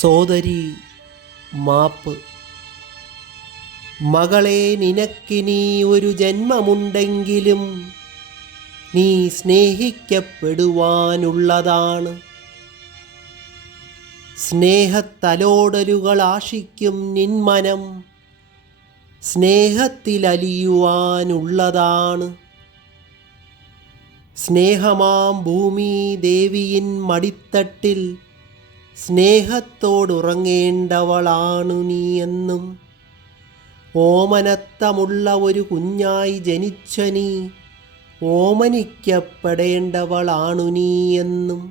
സോദരി മാപ്പ്. മകളെ, നിനക്കിനി ഒരു ജന്മമുണ്ടെങ്കിലും നീ സ്നേഹിക്കപ്പെടുവാനുള്ളതാണ്. സ്നേഹത്തലോടലുകൾ ആശിക്കും നിന്മനം സ്നേഹത്തിലലിയുവാനുള്ളതാണ്. സ്നേഹമാം ഭൂമി ദേവിയിൻ മടിത്തട്ടിൽ സ്നേഹത്തോടുറങ്ങേണ്ടവളാണു നീയെന്നും. ഓമനത്തമുള്ള ഒരു കുഞ്ഞായി ജനിച്ച നീ ഓമനിക്കപ്പെടേണ്ടവളാണു നീയെന്നും.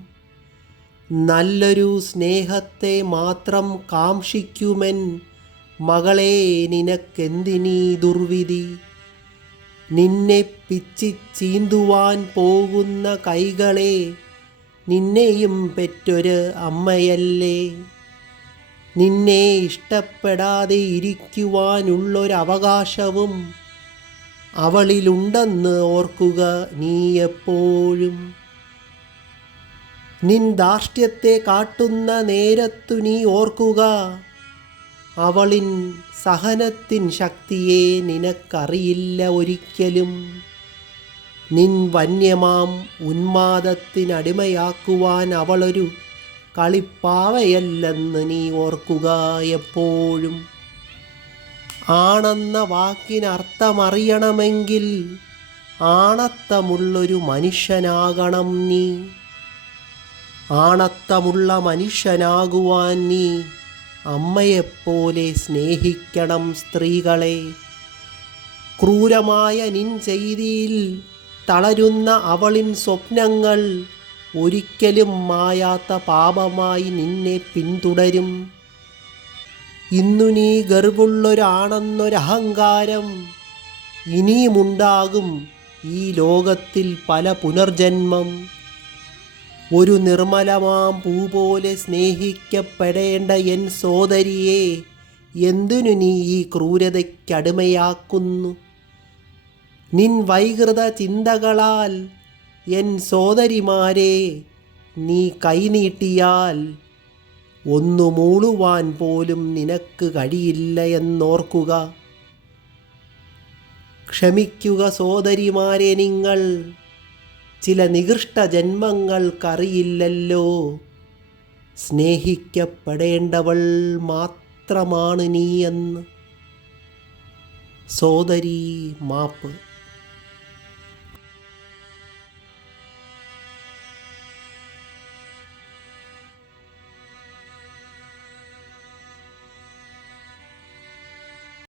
നല്ലൊരു സ്നേഹത്തെ മാത്രം കാംക്ഷിക്കുമെൻ മകളെ, നിനക്കെന്തിനീ ദുർവിധി? നിന്നെ പിച്ചിച്ചീന്തുവാൻ പോകുന്ന കൈകളെ, നിന്നെയും പെറ്റൊരു അമ്മയല്ലേ. നിന്നെ ഇഷ്ടപ്പെടാതെ ഇരിക്കുവാനുള്ളൊരവകാശവും അവളിലുണ്ടെന്ന് ഓർക്കുക നീ എപ്പോഴും. നിൻ ധാർഷ്ട്യത്തെ കാട്ടുന്ന നേരത്തു നീ ഓർക്കുക, അവളിൻ സഹനത്തിൻ ശക്തിയെ നിനക്കറിയില്ല ഒരിക്കലും. നിൻ വന്യമാം ഉന്മാദത്തിനടിമയാക്കുവാൻ അവളൊരു കളിപ്പാവയല്ലെന്ന് നീ ഓർക്കുക എപ്പോഴും. ആണെന്ന വാക്കിനർത്ഥമറിയണമെങ്കിൽ ആണത്തമുള്ളൊരു മനുഷ്യനാകണം നീ. ആണത്തമുള്ള മനുഷ്യനാകുവാൻ നീ അമ്മയെപ്പോലെ സ്നേഹിക്കണം സ്ത്രീകളെ. ക്രൂരമായ നിൻ ചെയ്തിയിൽ തളരുന്ന അവളിൻ സ്വപ്നങ്ങൾ ഒരിക്കലും മായാത്ത പാപമായി നിന്നെ പിന്തുടരും. ഇന്നു നീ ഗർവുള്ളൊരാണെന്നൊരഹങ്കാരം ഇനിയുമുണ്ടാകും ഈ ലോകത്തിൽ പല പുനർജന്മം. ഒരു നിർമ്മലമാം പൂ പോലെ സ്നേഹിക്കപ്പെടേണ്ട എൻ സോദരിയെ എന്തിനു നീ ഈ ക്രൂരതയ്ക്കടിമയാക്കുന്നു? നിൻ വൈകൃത ചിന്തകളാൽ എൻ സോദരിമാരെ നീ കൈനീട്ടിയാൽ ഒന്നു മൂളുവാൻ പോലും നിനക്ക് കഴിയില്ല എന്നോർക്കുക. ക്ഷമിക്കുക സോദരിമാരെ, നിങ്ങൾ ചില നികൃഷ്ട ജന്മങ്ങൾക്കറിയില്ലല്ലോ. സ്നേഹിക്കപ്പെടേണ്ടവൾ മാത്രമാണ് നീയെന്ന്. സോദരി മാപ്പ്.